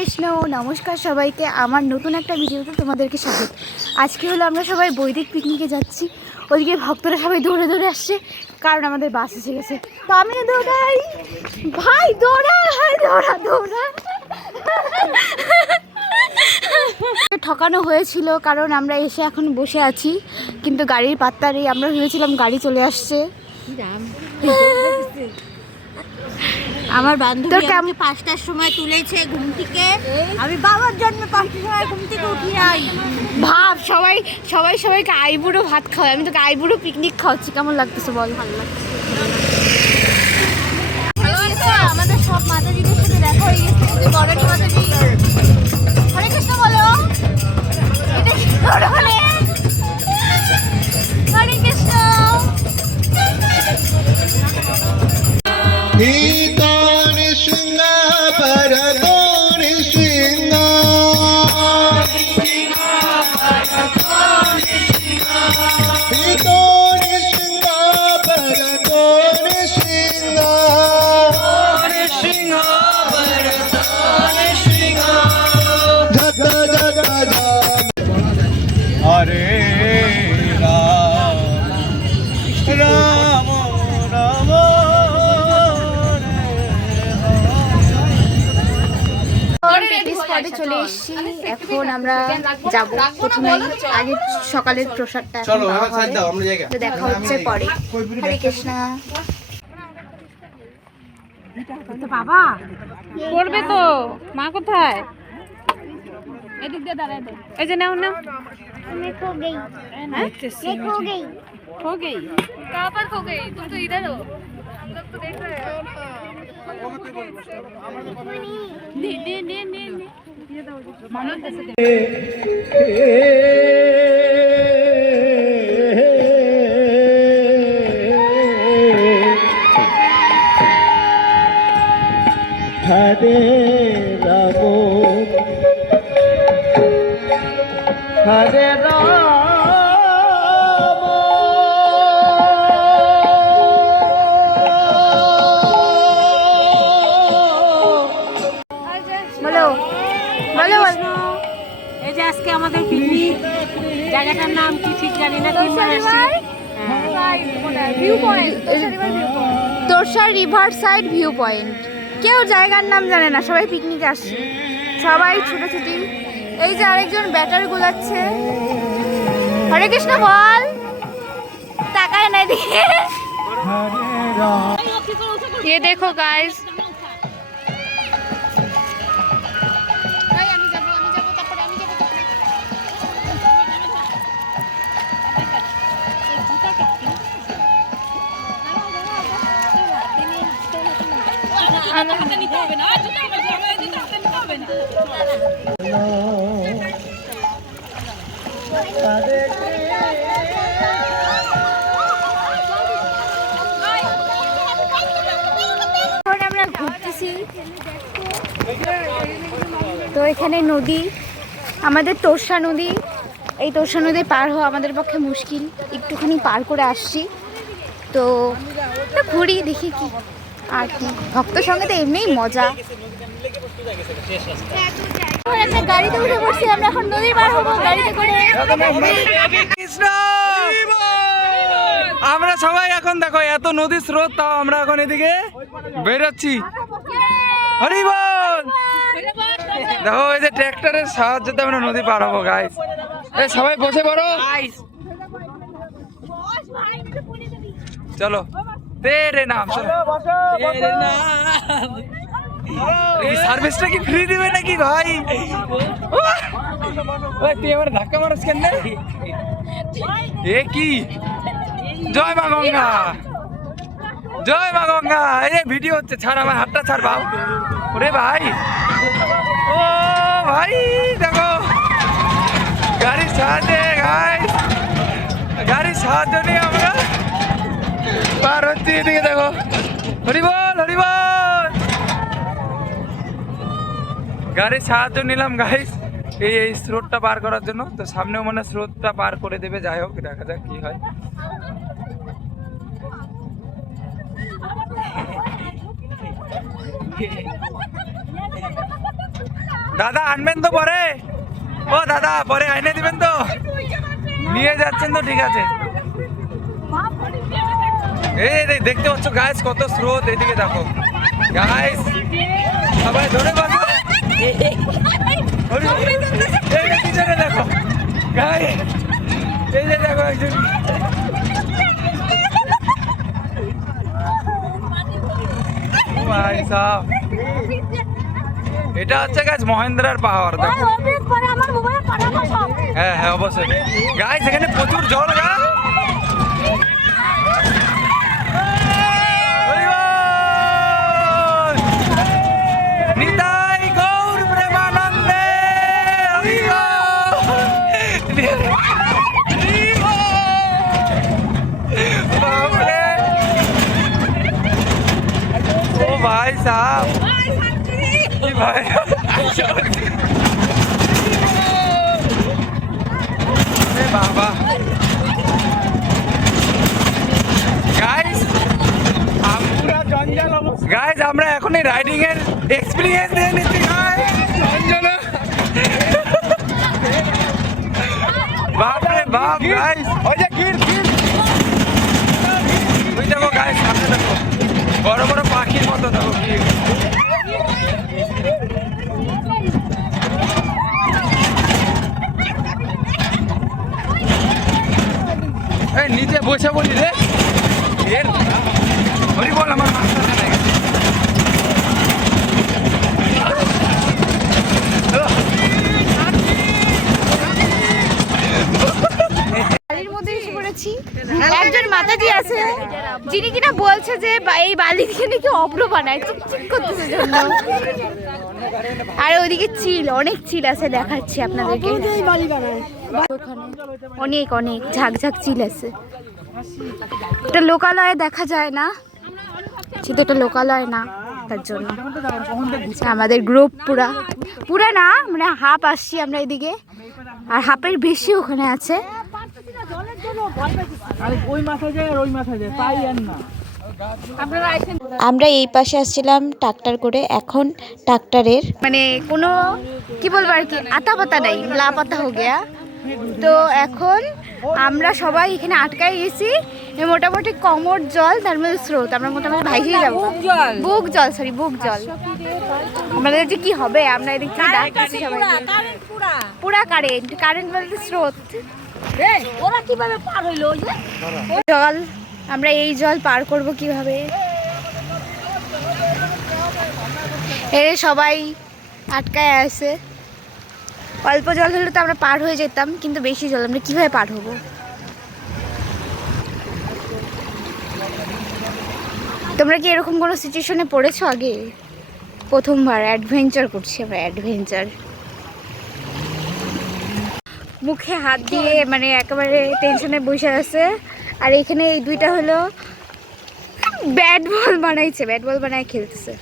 কৃষ্ণ নমস্কার সবাইকে আমার নতুন একটা ভিডিওতে তোমাদেরকে স্বাগত। আজকে হলো আমরা সবাই বৈদিক পিকনিকে যাচ্ছি। ওদিকে ভক্তরা সবাই দৌড়ে দৌড়ে আসছে কারণ আমাদের বাস এসে গেছে। তো আমিও দৌড়াই, ভাই দৌড়া, ভাই দৌড়া দৌড়া। ঠকানো হয়েছিল কারণ আমরা এসে এখন বসে আছি, কিন্তু গাড়ির পাত্তা নেই। আমরা ভেবেছিলাম গাড়ি চলে আসছে। আমার বান্ধবী আমাকে 5টার সময় তুলেছে ঘুম থেকে, আমি বাবার জন্য 5টার সময় ঘুম থেকে উঠি নাই। ভাব সবাইকে আইবুড়ো ভাত খাওয়াই, আমি তোকে আইবুড়ো পিকনিক খাওয়াচ্ছি। কেমন লাগতেছে বল? ভালো লাগছে। আমাদের সব মাতাজিদের সাথে দেখা হয়ে গেছে, কিন্তু বড়নি মাতাজি হরে কৃষ্ণ বলো। এটা কি করে বলে? হরে কৃষ্ণ। চলে এসেছি, এখন আমরা যাব। প্রথমে আগে সকালের প্রসাদটা দেখা হচ্ছে পরে। হরে কৃষ্ণ। বাবা পড়বে তো, মা কোথায়? এদিক দিয়ে দাঁড়ায় দে। এই যে নাও নাও। मैं खो गई, मैं खो गई। खो गई? कहाँ पर खो गई? तुम तो इधर हो, हम लोग तो देख रहे हैं। दे दे दे दे दे। ये दो मानो कैसे दे। हरे रामो हरे राम। বলো বলো। এই যে আজকে আমাদের পিকনিক, জায়গাটার নাম কি ঠিক জানি না, তিনবার আসছি। Torsa river side view point. কেউ জায়গার নাম জানে না, সবাই পিকনিকে আসছে, সবাই ছুটোছুটি। এই যে আরেকজন ব্যাটার গুলাচ্ছে। হরে কৃষ্ণ বল, তাকায় না দিকে। ये देखो गाइस, আমরা ঘুরতেছি। তো এখানে নদী, আমাদের তোরসা নদী। এই তোরসা নদী পার হওয়া আমাদের পক্ষে মুশকিল, একটুখানি পার করে আসছি। তো ঘুরি, দেখি কি আর কি। ভক্ত সঙ্গে তো এমনিই মজা। একটা গাড়িতে উঠে পড়ছি, আমরা এখন নদীর পার হবো গাড়িতে করে। আমরা সবাই এখন দেখো এত নদীর স্রোত, তাও আমরা এখন এদিকে বেরোচ্ছি। হরি বল। দেখো এই যে ট্র্যাক্টরের সাহায্যে আমরা নদী পার হবো গাইস। এই সবাই বসে পড়ো, চলো। তেরে নাম, তেরে নাম। এই সার্ভিসটা কি ফ্রি দিবে নাকি ভাই? ওই তুই আমার ধাক্কা মারছ কেন? এ কি? জয় মা গঙ্গা, জয় মা গঙ্গা। এই ভিডিও হচ্ছে, ছাড় আমার হাতটা ছাড় বাবু। ওরে ভাই, ও ভাই দেখো গাড়ির সাহায্যে, গাইস গাড়ির সাহায্য নিয়ে আমরা পার হচ্ছি। এদিকে দেখো, হরি বল হরি বল। গাড়ির সাহায্য নিলাম গাইস এই স্রোতটা পার করার জন্য। তো সামনেও মানে স্রোতটা পার করে দেবে, যাই হোক দেখা যাক কি হয়। দাদা আনবেন তো পরে? ও দাদা পরে আইনে দিবেন তো? নিয়ে যাচ্ছেন তো, ঠিক আছে। এই দেখতে পাচ্ছ গাইস কত স্রোত, এদিকে দেখো গাইস, সবাই ধরে বাঁধো। এই পিছনে দেখো গাইস, এই যে দেখো একজন। ভাই সাহেব, এটা হচ্ছে গাইস মহেন্দ্রার পাহাড়, দেখো। হ্যাঁ হ্যাঁ অবশ্যই গাইস, এখানে প্রচুর জল গা। নিতাই গৌর প্রেমানন্দে ও ভাই সাহেব, কি ভাই বাবা। গাইস আমরা এখন এই রাইডিং এর এক্সপেরিয়েন্স নিয়ে নিচ্ছি বাপ রে বাপ গাইস, ওই যে গির ওই দেখো গাইস, সামনে দেখো বড় বড় পাখির মতো দেখো গির। এই নিচে বসে বলি রে, হরি বল আমার বালির মধ্যে এসে পড়েছি। একজন মাতাজি আছে যিনি কিনা বলছে যে এই বালি দিয়ে নাকি অভ্র বানায়, চিকচিক করতেছে জন্য। আর ওইদিকে চিল, অনেক চিল আছে, দেখাচ্ছি আপনাদেরকে। অনেক অনেক ঝাঁকঝাঁক চিল আছে। এটা লোকালয়ে দেখা যায় না, সেটা একটা লোকালয় না, তার জন্য আমাদের গ্রুপ পুরা না, মানে হাফ আসছি আমরা এদিকে, আর হাফের বেশি ওখানে আছে। আমরা এই পাশে আসছিলাম ট্রাক্টর করে, এখন ট্রাক্টরের মানে কোনো কি বলবো আর কি আতা পাতা নাই, লাপাতা হয়ে গিয়া। তো এখন আমরা সবাই এখানে আটকাই গেছি, মোটামুটি কোমর জল, তার মধ্যে স্রোত, আমরা মোটামুটি ভাইসে যাবো। বুক জল আমাদের যে কি হবে, আমরা এদিক থেকে ডাকতেছি সবাই, পুরা কারেন্ট বলতে স্রোত। ওরা কিভাবে পার হইলো? জল, আমরা এই জল পার করব কিভাবে? এর সবাই আটকায় আছে। অল্প জল হলে তো আমরা পার হয়ে যেতাম, কিন্তু বেশি জল, আমরা কিভাবে পার হব? তোমরা কি এরকম কোনো সিচুয়েশনে পড়েছো আগে? প্রথমবার অ্যাডভেঞ্চার করছি আমরা, অ্যাডভেঞ্চার। মুখে হাত দিয়ে মানে একেবারে টেনশনে বসে আছে। আর এখানে এই দুইটা হলো ব্যাট বল বানায় খেলতেছে।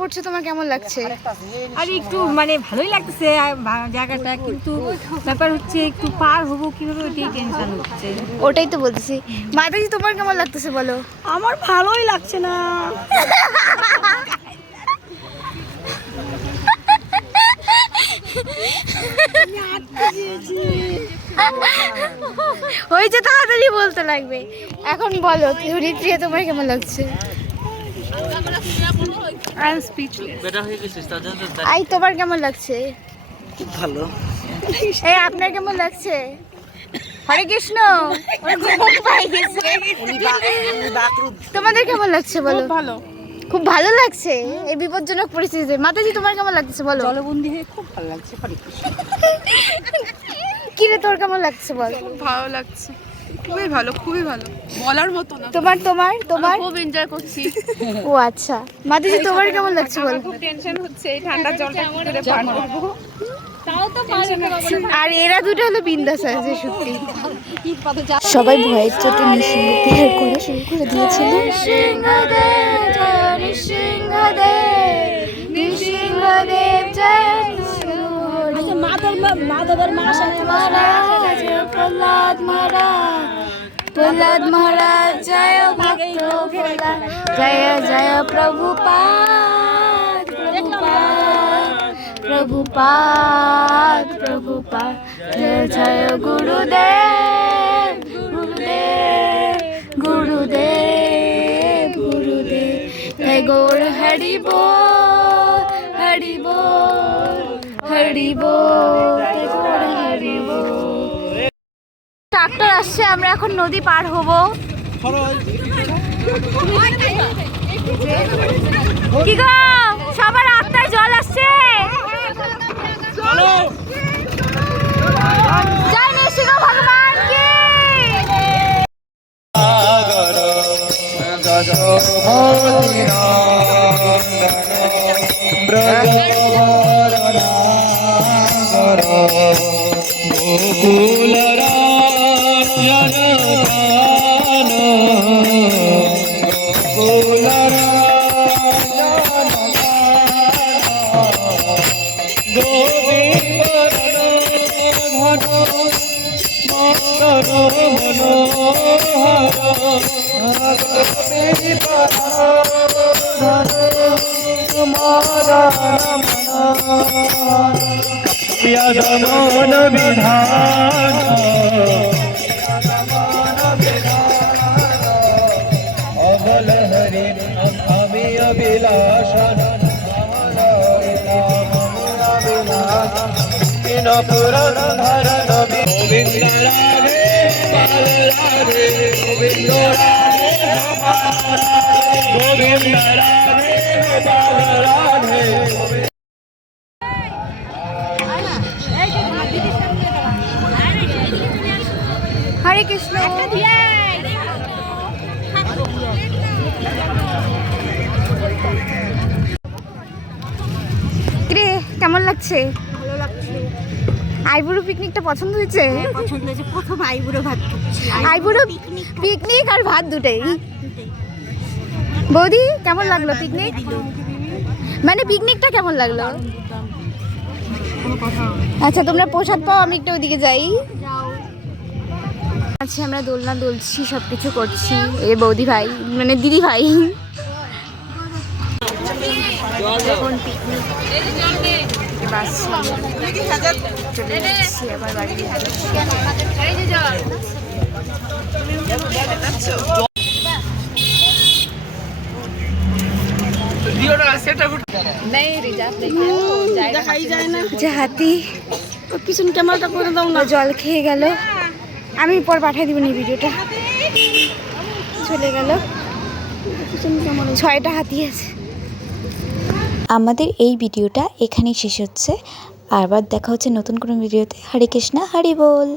করছে, তোমার কেমন লাগছে? আর একটু মানে ভালোই লাগতেছে জায়গাটা, কিন্তু ব্যাপার হচ্ছে একটু পার হবো কিভাবে, ওইটাই টেনশন হচ্ছে। ওটাই তো বলতেছি। মাতাজি তোমার কেমন লাগতেছে বলো? আমার ভালোই লাগছে না। ওই যে তাড়াতাড়ি বলতে লাগবে। এখন বলো ঋত্বিকা তোমার কেমন লাগছে? আই তোমার কেমন লাগছে? ভালো। এই আপনার কেমন লাগছে? হরে কৃষ্ণ। তোমাদের কেমন লাগছে বলো? ভালো, খুব ভালো লাগছে এই বিপজ্জনক পরিস্থিতিতে। মাতাজি তোমার কেমন লাগছে বলো? জলবন্দি হয়ে খুব ভালো লাগছে। কিরে তোর কেমন লাগছে বল? ভালো লাগছে, খুবই ভালো, বলার মতো না। তোমার খুব এনজয় করছি। ও আচ্ছা, মাতাজি তোমার কেমন লাগছে বল? খুব টেনশন হচ্ছে এই ঠান্ডা জলটা কি করে পার করব। আর এরা দুটো হলো বিন্দাস আছে সত্যি। সবাই ভয়ের চোটে নিঃসিংহ করে শুরু করে দিয়েছিল। প্রহ্লাদ মহারাজ জয় ভক্ত প্রহ্লাদ জয় জয় প্রভুপাদ প্রভুপাদ প্রভুপাদ জয় জয় গুরুদেব গুরুদেব গুরুদেব গুরুদেব জয় গৌর হরি বল হরি বল হরি বল জয় গৌর হরি বল। ট্রাক্টর আসছে, আমরা এখন নদী পার হব। কি গো সবার আত্মায় জল আসছে? জয় নৃসিংহ ভগবান কি। यदमन विधान अबल हरि अमी अभिलाषण इन पुरंधर गोविंद राधे बाल राधे गोविंद राधे गोविंद राधे बाल राधे। হরে কৃষ্ণ। কিরে কেমন লাগছে? ভালো লাগছে। আইবুড়ো পিকনিকটা পছন্দ হয়েছে? পছন্দ হয়েছে। প্রথম আইবুড়ো ভাত খাচ্ছি। আইবুড়ো পিকনিক আর ভাত দুটোই। বৌদি কেমন লাগলো পিকনিক? মানে পিকনিকটা কেমন লাগলো? আচ্ছা তোমরা প্রসাদ পাও, আমি একটু ওদিকে যাই। আচ্ছা আমরা দোলনা দোলছি, সব কিছু করছি। এ বৌদি ভাই মানে দিদি ভাই। এখন পিকনিক বাস চলে যাচ্ছি আবার বাড়ি। হাতি পিছন ক্যামেরাটা করে দাও না। জল খেয়ে গেল, আমি পর পাঠিয়ে দিব নি ভিডিওটা। চলে গেল, 6টা হাতি আছে। আমাদের এই ভিডিওটা এখানেই শেষ হচ্ছে। আবার দেখা হচ্ছে নতুন কোনো ভিডিওতে। হরে কৃষ্ণা হরি বল।